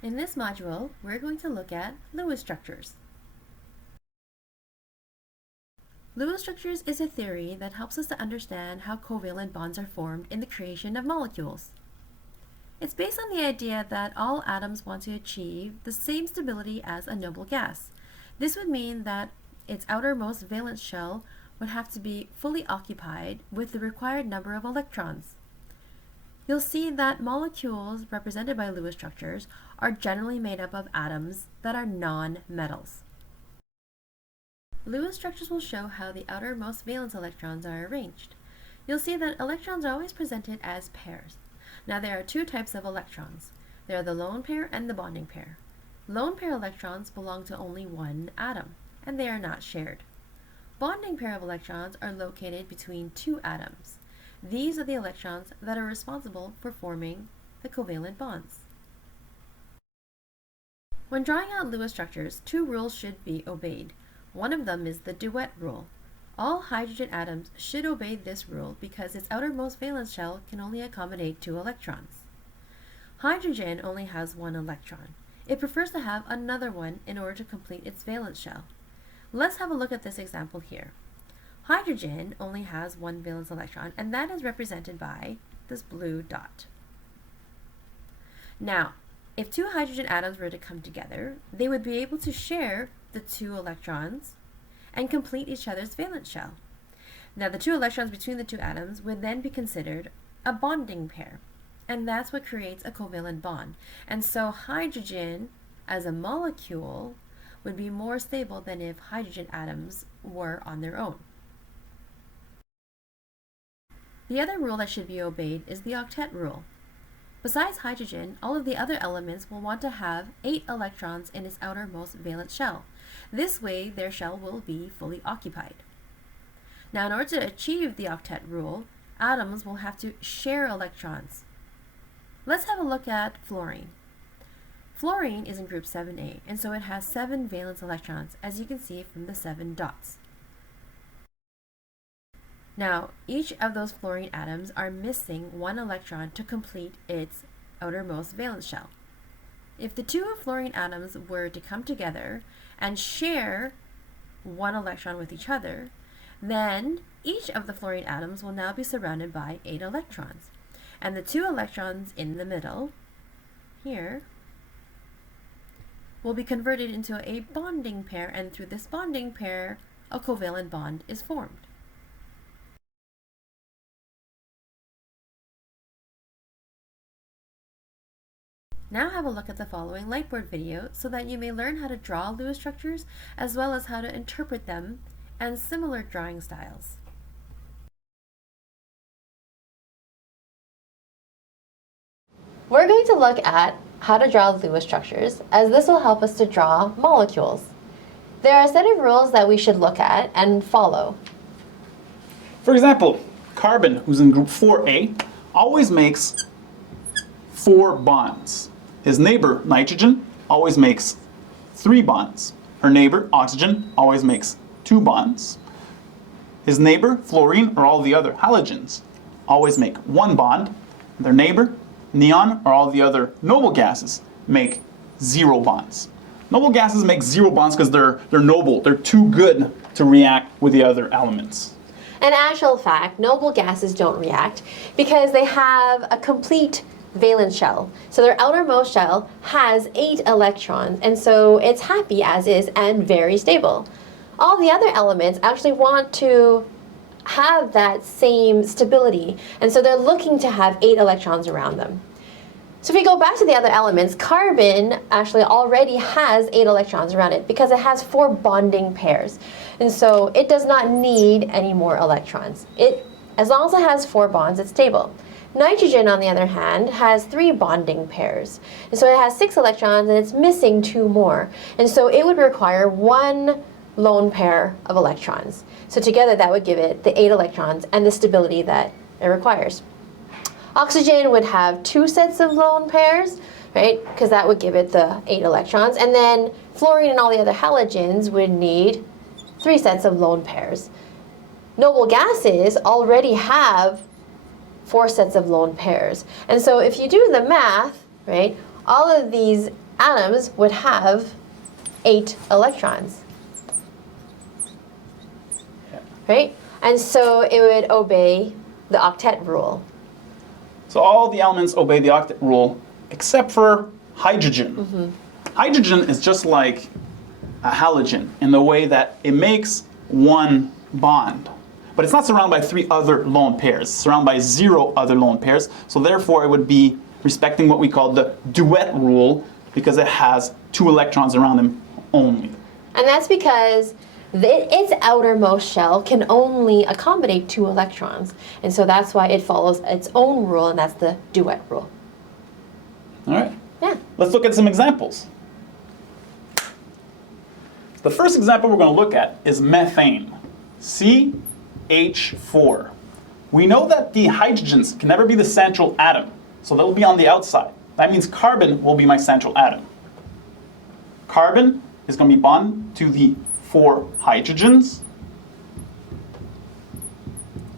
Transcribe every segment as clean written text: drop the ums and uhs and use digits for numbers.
In this module, we're going to look at Lewis structures. Lewis structures is a theory that helps us to understand how covalent bonds are formed in the creation of molecules. It's based on the idea that all atoms want to achieve the same stability as a noble gas. This would mean that its outermost valence shell would have to be fully occupied with the required number of electrons. You'll see that molecules represented by Lewis structures are generally made up of atoms that are non-metals. Lewis structures will show how the outermost valence electrons are arranged. You'll see that electrons are always presented as pairs. Now there are two types of electrons. There are the lone pair and the bonding pair. Lone pair electrons belong to only one atom, and they are not shared. Bonding pair of electrons are located between two atoms. These are the electrons that are responsible for forming the covalent bonds. When drawing out Lewis structures, two rules should be obeyed. One of them is the Duet Rule. All hydrogen atoms should obey this rule because its outermost valence shell can only accommodate 2 electrons. Hydrogen only has 1 electron. It prefers to have another one in order to complete its valence shell. Let's have a look at this example here. Hydrogen only has 1 valence electron, and that is represented by this blue dot. Now, if 2 hydrogen atoms were to come together, they would be able to share the 2 electrons and complete each other's valence shell. Now, the 2 electrons between the 2 atoms would then be considered a bonding pair, and that's what creates a covalent bond. And so hydrogen as a molecule would be more stable than if hydrogen atoms were on their own. The other rule that should be obeyed is the octet rule. Besides hydrogen, all of the other elements will want to have 8 electrons in its outermost valence shell. This way, their shell will be fully occupied. Now, in order to achieve the octet rule, atoms will have to share electrons. Let's have a look at fluorine. Fluorine is in group 7A, and so it has 7 valence electrons, as you can see from the 7 dots. Now, each of those fluorine atoms are missing 1 electron to complete its outermost valence shell. If the 2 fluorine atoms were to come together and share 1 electron with each other, then each of the fluorine atoms will now be surrounded by 8 electrons. And the 2 electrons in the middle, here, will be converted into a bonding pair, and through this bonding pair, a covalent bond is formed. Now have a look at the following Lightboard video so that you may learn how to draw Lewis structures as well as how to interpret them and similar drawing styles. We're going to look at how to draw Lewis structures, as this will help us to draw molecules. There are a set of rules that we should look at and follow. For example, carbon, who's in group 4A, always makes 4 bonds. His neighbor, nitrogen, always makes 3 bonds. Her neighbor, oxygen, always makes 2 bonds. His neighbor, fluorine, or all the other halogens, always make 1 bond. Their neighbor, neon, or all the other noble gases, make 0 bonds. Noble gases make 0 bonds because they're noble. They're too good to react with the other elements. In actual fact, noble gases don't react because they have a complete valence shell. So their outermost shell has 8 electrons, and so it's happy as is and very stable. All the other elements actually want to have that same stability, and so they're looking to have 8 electrons around them. So if we go back to the other elements, carbon actually already has 8 electrons around it because it has 4 bonding pairs. And so it does not need any more electrons. As long as it has 4 bonds, it's stable. Nitrogen, on the other hand, has 3 bonding pairs. And so it has 6 electrons and it's missing 2 more. And so it would require 1 lone pair of electrons. So together that would give it the 8 electrons and the stability that it requires. Oxygen would have 2 sets of lone pairs, right? Because that would give it the 8 electrons. And then fluorine and all the other halogens would need 3 sets of lone pairs. Noble gases already have 4 sets of lone pairs. And so if you do the math, right, all of these atoms would have 8 electrons. Right? And so it would obey the octet rule. So all the elements obey the octet rule except for hydrogen. Hydrogen is just like a halogen in the way that it makes one bond. But it's not surrounded by 3 other lone pairs. It's surrounded by 0 other lone pairs. So therefore it would be respecting what we call the duet rule because it has 2 electrons around them only. And that's because its outermost shell can only accommodate 2 electrons. And so that's why it follows its own rule, and that's the duet rule. All right. Yeah. Let's look at some examples. The first example we're going to look at is methane, CH4. We know that the hydrogens can never be the central atom, so they'll be on the outside. That means carbon will be my central atom. Carbon is going to be bonded to the 4 hydrogens,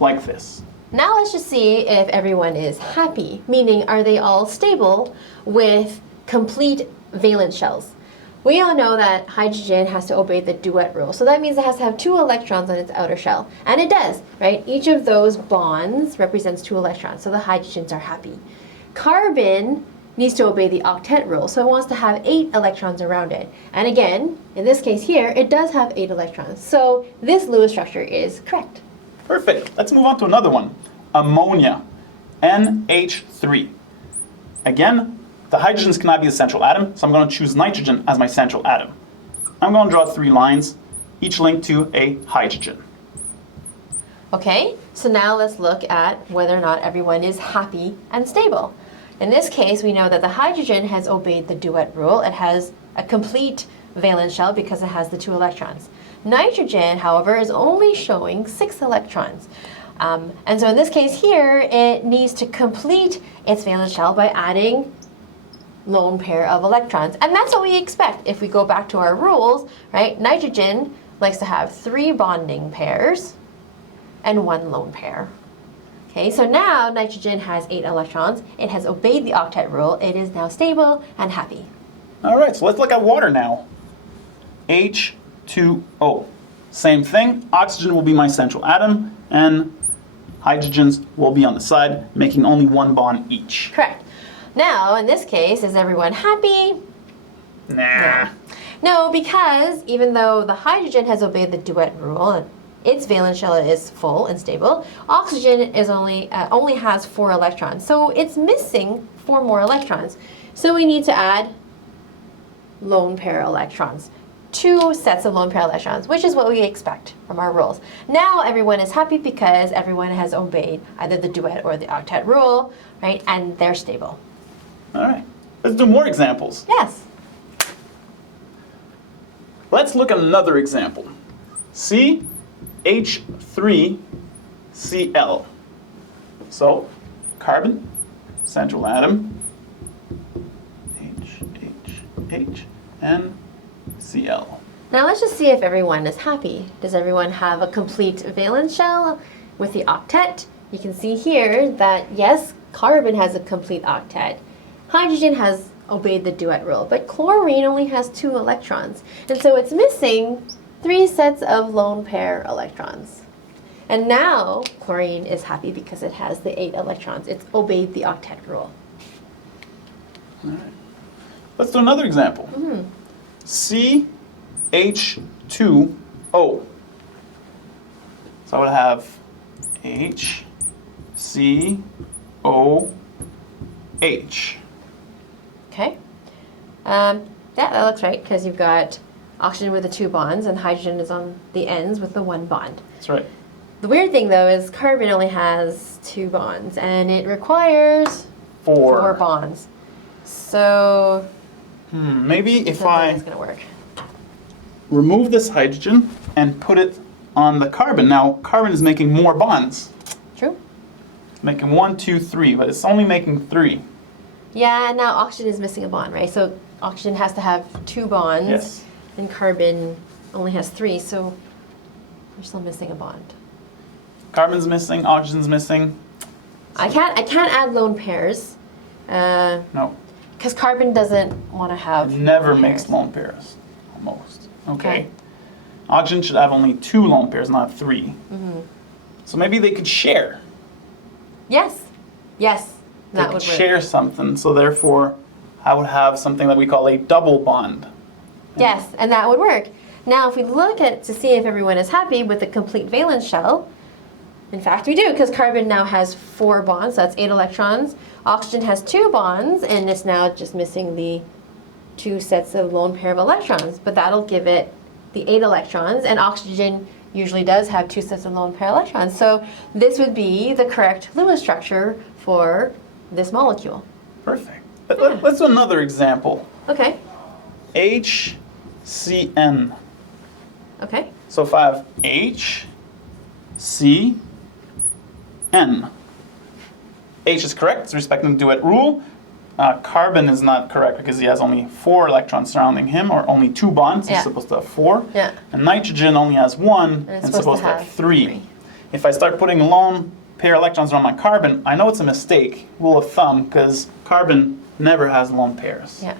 like this. Now let's just see if everyone is happy, meaning are they all stable with complete valence shells? We all know that hydrogen has to obey the duet rule, so that means it has to have 2 electrons on its outer shell, and it does, right? Each of those bonds represents 2 electrons, so the hydrogens are happy. Carbon needs to obey the octet rule, so it wants to have 8 electrons around it. And again, in this case here, it does have 8 electrons, so this Lewis structure is correct. Perfect. Let's move on to another one. Ammonia, NH3. Again, the hydrogens cannot be the central atom, so I'm going to choose nitrogen as my central atom. I'm going to draw 3 lines, each linked to a hydrogen. Okay, so now let's look at whether or not everyone is happy and stable. In this case, we know that the hydrogen has obeyed the duet rule. It has a complete valence shell because it has the 2 electrons. Nitrogen, however, is only showing 6 electrons. And so in this case here, it needs to complete its valence shell by adding lone pair of electrons. And that's what we expect if we go back to our rules, right? Nitrogen likes to have 3 bonding pairs and 1 lone pair. Okay, so now nitrogen has 8 electrons. It has obeyed the octet rule. It is now stable and happy. All right, so let's look at water now. H2O. Same thing, oxygen will be my central atom, and hydrogens will be on the side, making only 1 bond each. Correct. Now, in this case, is everyone happy? Nah. No, because even though the hydrogen has obeyed the duet rule, and its valence shell is full and stable, oxygen is only has 4 electrons. So it's missing 4 more electrons. So we need to add lone pair electrons. 2 sets of lone pair electrons, which is what we expect from our rules. Now everyone is happy because everyone has obeyed either the duet or the octet rule, right? And they're stable. All right, let's do more examples. Yes. Let's look at another example. CH3Cl. So, carbon, central atom, H, and Cl. Now let's just see if everyone is happy. Does everyone have a complete valence shell with the octet? You can see here that yes, carbon has a complete octet. Hydrogen has obeyed the duet rule, but chlorine only has 2 electrons. And so it's missing 3 sets of lone pair electrons. And now chlorine is happy because it has the 8 electrons. It's obeyed the octet rule. All right. Let's do another example. CH2O. So I would have HCOH. Okay. Yeah, that looks right because you've got oxygen with the 2 bonds and hydrogen is on the ends with the 1 bond. That's right. The weird thing though is carbon only has 2 bonds and it requires 4 bonds. So maybe if I don't think I it's going to work. remove this hydrogen and put it on the carbon. Now carbon is making more bonds. True. It's making 1, 2, 3, but it's only making 3. Yeah, and now oxygen is missing a bond, right? So oxygen has to have 2 bonds. Yes. And carbon only has 3, so we're still missing a bond. Carbon's missing, oxygen's missing. I can't add lone pairs. No. because carbon doesn't want to have. It never lone makes pairs. lone pairs, almost. Okay. Okay. Oxygen should have only 2 lone pairs, not 3. So maybe they could share. Yes. Yes. They That could would work. share something, so therefore I would have something that we call a double bond. Yes, and that would work. Now, if we look at to see if everyone is happy with the complete valence shell, in fact, we do, because carbon now has 4 bonds, so that's 8 electrons. Oxygen has 2 bonds, and it's now just missing the 2 sets of lone pair of electrons. But that'll give it the 8 electrons, and oxygen usually does have 2 sets of lone pair electrons. So this would be the correct Lewis structure for this molecule. Perfect. Let's do another example. Okay. HCN. Okay. So if I have H, C, N. H is correct, it's respecting the Duet rule. Carbon is not correct because he has only 4 electrons surrounding him, or only 2 bonds. Yeah. He's supposed to have 4. Yeah. And nitrogen only has 1 And it's and supposed to have 3. 3. If I start putting lone pair electrons around my carbon, I know it's a mistake, rule of thumb, because carbon never has lone pairs. Yeah.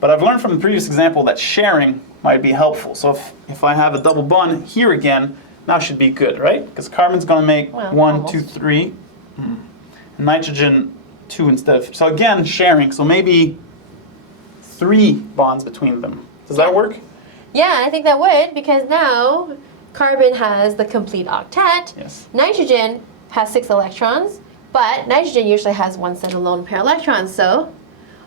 But I've learned from the previous example that sharing might be helpful. So if I have a double bond here again, now should be good, right? Because carbon's going to make Well, 1, almost. 2, 3. And nitrogen 2 instead of. So again, sharing. So maybe 3 bonds between them. Does that work? Yeah, I think that would, because now carbon has the complete octet. Yes. Nitrogen has 6 electrons, but nitrogen usually has 1 set of lone pair electrons. So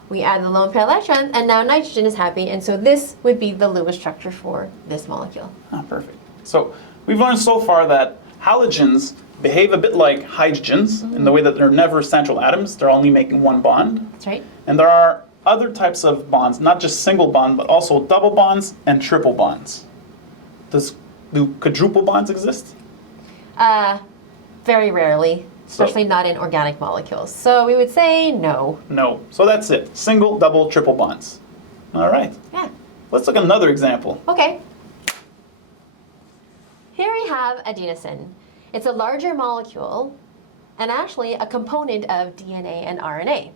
we add the lone pair electrons, and now nitrogen is happy, and so this would be the Lewis structure for this molecule. Ah, perfect. So we've learned so far that halogens behave a bit like hydrogens in the way that they're never central atoms. They're only making 1 bond. That's right. And there are other types of bonds, not just single bond, but also double bonds and triple bonds. Do quadruple bonds exist? Very rarely, especially not in organic molecules. So we would say no. No. So that's it. Single, double, triple bonds. All right. Yeah. Let's look at another example. Okay. Here we have adenosine. It's a larger molecule and actually a component of DNA and RNA.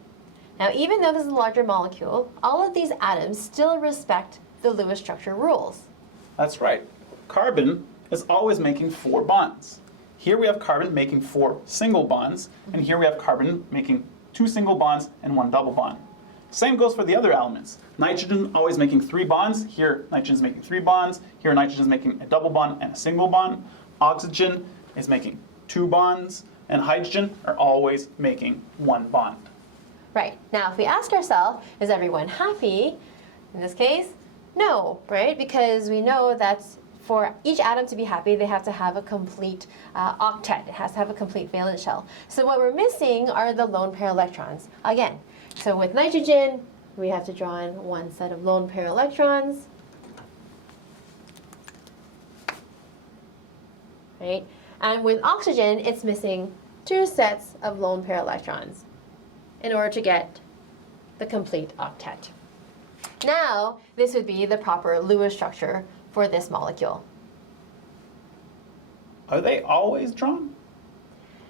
Now, even though this is a larger molecule, all of these atoms still respect the Lewis structure rules. That's right. Carbon is always making 4 bonds. Here we have carbon making 4 single bonds, and here we have carbon making 2 single bonds and 1 double bond. Same goes for the other elements. Nitrogen always making 3 bonds. Here, nitrogen is making 3 bonds. Here, nitrogen is making a double bond and a single bond. Oxygen is making 2 bonds, and hydrogen are always making 1 bond. Right. Now, if we ask ourselves, is everyone happy? In this case, no, right? Because we know that for each atom to be happy, they have to have a complete octet. It has to have a complete valence shell. So what we're missing are the lone pair electrons. Again, so with nitrogen, we have to draw in 1 set of lone pair electrons. Right? And with oxygen, it's missing 2 sets of lone pair electrons in order to get the complete octet. Now, this would be the proper Lewis structure for this molecule. Are they always drawn?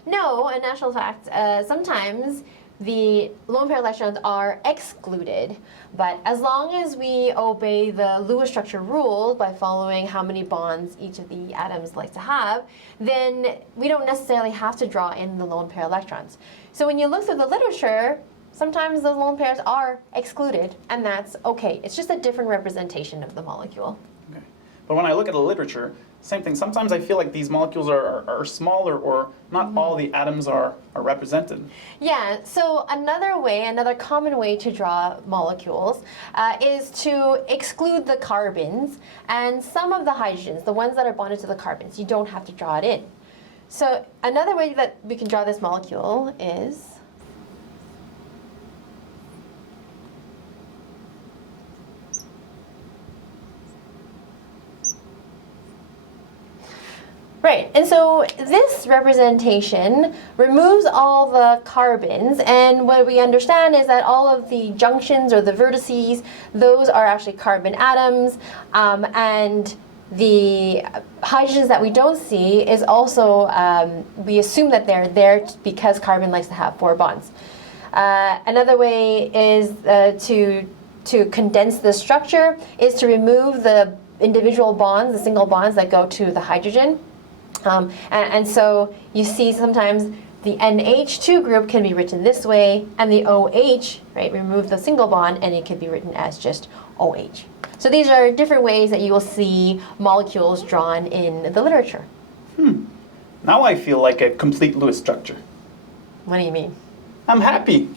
No, in actual fact, sometimes the lone pair electrons are excluded, but as long as we obey the Lewis structure rules by following how many bonds each of the atoms like to have, then we don't necessarily have to draw in the lone pair electrons. So when you look through the literature, sometimes the lone pairs are excluded, and that's okay. It's just a different representation of the molecule. Okay. But when I look at the literature, same thing. Sometimes I feel like these molecules are smaller, or not all the atoms are represented. Yeah, so another common way to draw molecules is to exclude the carbons and some of the hydrogens, the ones that are bonded to the carbons. You don't have to draw it in. So another way that we can draw this molecule is right, and so this representation removes all the carbons, and what we understand is that all of the junctions or the vertices, those are actually carbon atoms, and the hydrogens that we don't see is also, we assume that they're there because carbon likes to have 4 bonds. Another way is to condense the structure is to remove the individual bonds, the single bonds that go to the hydrogen. And so you see sometimes the NH2 group can be written this way, and the OH, right, remove the single bond, and it can be written as just OH. So these are different ways that you will see molecules drawn in the literature. Now I feel like a complete Lewis structure. What do you mean? I'm happy.